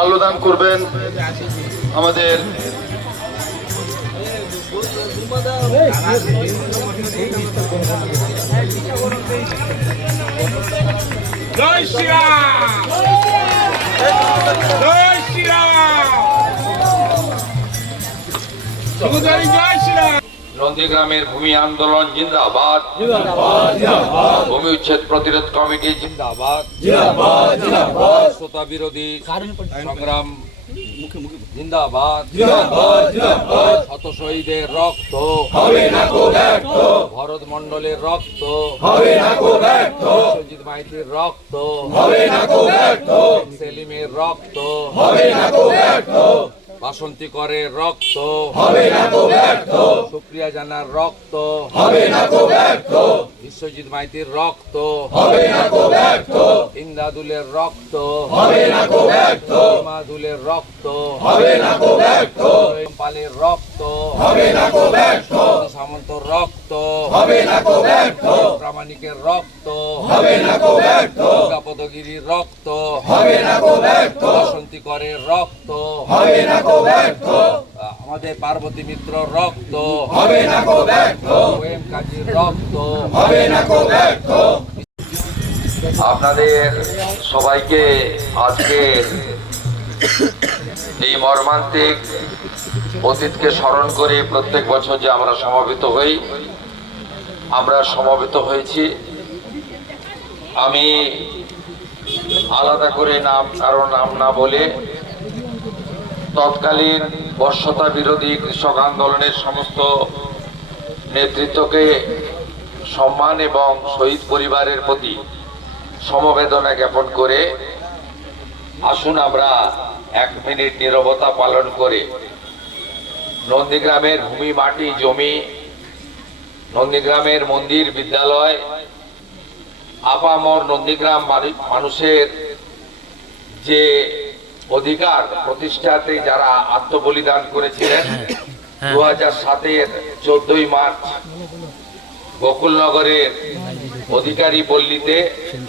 মাল্যদান করবেন আমাদের জয় শ্রীরাম, জয় শ্রীরাম, জয় শ্রীরাম। নন্দীগ্রামের ভূমি আন্দোলন জিন্দাবাদ, ভূমি উচ্ছেদ প্রতিরোধ কমিটি জিন্দাবাদ, শ্রোতা বিরোধী সংগ্রাম জিন্দাবাদ, শত শহীদের রক্ত ভরত মন্ডলের রক্ত, সজিত মাইতির রক্ত, সেলিমের রক্ত, বাসন্তী করের রক্ত, শুক্রিয়া জানার রক্ত, বিশ্বজিৎ মাইতির রক্ত, ইন্দাদুলের রক্ত, মাদুলের রক্ত, পালের রক্ত, সামন্তর রক্ত, প্রামাণিকের রক্ত, পদগিরির রক্ত, বাসন্তী করের রক্ত, আমাদের পার্বতী মিত্র রক্ত, ওএম কাজীর রক্ত, আপনাদের সবাইকে আজকে এই মর্মান্তিক অতীতকে স্মরণ করে প্রত্যেক বছর যে আমরা সমবেত হয়েছি। আমি আলাদা করে কারো নাম না বলে তৎকালীন বর্ষতা বিরোধী কৃষক আন্দোলনের সমস্ত নেতৃত্বকে সম্মান এবং শহীদ পরিবারের প্রতি সমবেদনা জ্ঞাপন করে আসুন আমরা 1 মিনিট নীরবতা পালন করে নন্দীগ্রামের ভূমি, মাটি, জমি, নন্দীগ্রামের মন্দির, বিদ্যালয়, আপামর নন্দীগ্রাম মানুষের যে অধিকার প্রতিষ্ঠাতে যারা আত্মবলিদান করেছিলেন 2007-এর 14ই মার্চ গোকুলনগরের অধিকারী পল্লীতে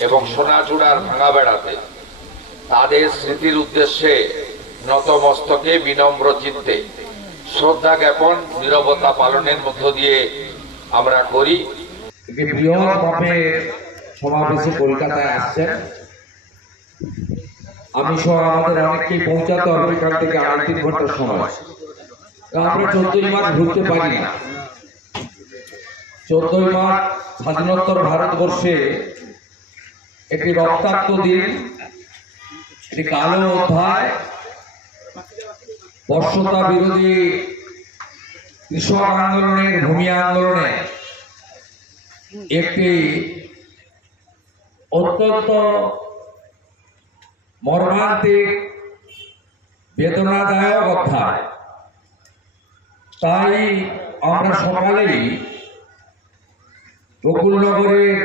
এবং সোনাচূড়ার ভাঙা বেড়াতে, তাদের স্মৃতির উদ্দেশ্যে নতমস্তকে বিনম্র চিত্তে শ্রদ্ধা জ্ঞাপন নীরবতা পালনের মধ্য দিয়ে আমরা করি। বৃহৎভাবে সমাবেশে কলকাতায় আসছেন, আমি সহ আমাদের অনেককেই পৌঁছাতে হবে এখান থেকে 2.5-3 ঘন্টার সময়। আমরা 14ই মার্চ ঘুরতে পারি না। 14ই মার্চ স্বাধীনোত্তর ভারতবর্ষে একটি রক্তাক্ত দিন, একটি কালো অধ্যায়, বর্ষতা বিরোধী কৃষক আন্দোলনের, ভূমি আন্দোলনে একটি অত্যন্ত মর্মান্তিক বেদনাদায়ক অধ্যায়। তাই আমরা সকালেই গোকুলনগরের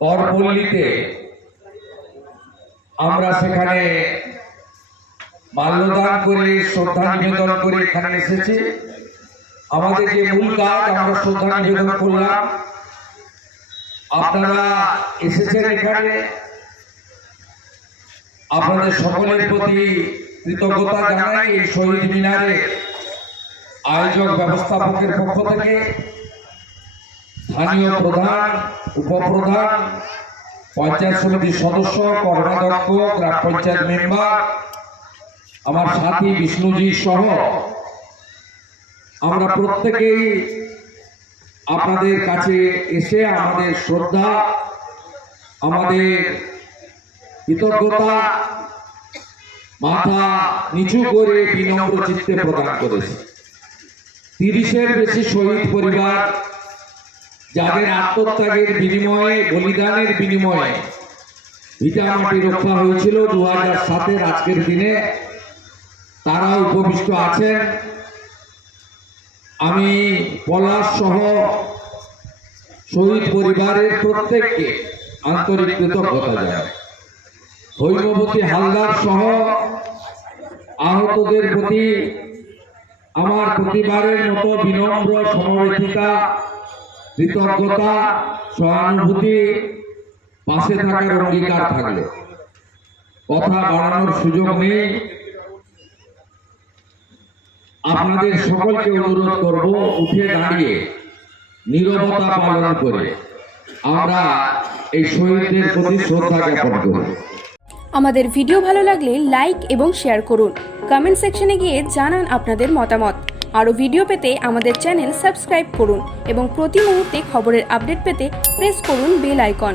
পরপল্লীতে আমরা সেখানে মাল্যদান করে শ্রদ্ধা নিবেদন করে এখানে এসেছি। আমাদের যে মূল কাজ, আমরা শ্রদ্ধা নিবেদন করলাম। আপনারা এসেছেন এখানে, আপনাদের সকলের প্রতি কৃতজ্ঞতা জানাই। এই শহীদ মিনারে আয়োজক ব্যবস্থাপকের পক্ষ থেকে স্থানীয় প্রধান, উপপ্রধান, পঞ্চায়েত সমিতির সদস্য, কর্মাধ্যক্ষ, গ্রাম পঞ্চায়েত মেম্বার, আমার সাথী বিষ্ণুজি সহ আমরা প্রত্যেকেই আপনাদের কাছে এসে আমাদের শ্রদ্ধা, আমাদের কৃতজ্ঞতা মাথা নিচু করে বিনম্র চিত্তে প্রদান করেছে। 30-এর বেশি শহীদ পরিবার যাদের আত্মত্যাগের বিনিময়ে, বলিদানের বিনিময়ে ভিটামাটি রক্ষা হয়েছিল 2007-এর আজকের দিনে, তারা উপবিষ্ট আছেন। আমি পলাশ সহ শহীদ পরিবারের প্রত্যেককে আন্তরিক কৃতজ্ঞতা জানাই। হৈমবতী হালদার সহ আহতদের প্রতি আমার প্রতিবারের মতো বিনম্র সমবেতিতা, কৃতজ্ঞতা, সহানুভূতি, পাশে থাকার অঙ্গীকার থাকলো। কথা বাড়ানোর সুযোগ নেই। আপনাদের সকলকে অনুরোধ করব, উঠে দাঁড়িয়ে নীরবতা পালন করে আমরা এই শহীদদের প্রতি শ্রদ্ধা জ্ঞাপন করি। আমাদের ভিডিও ভালো লাগলে লাইক এবং শেয়ার করুন। কমেন্ট সেকশনে গিয়ে জানান আপনাদের মতামত। আরও ভিডিও পেতে আমাদের চ্যানেল সাবস্ক্রাইব করুন এবং প্রতি মুহূর্তে খবরের আপডেট পেতে প্রেস করুন বেল আইকন।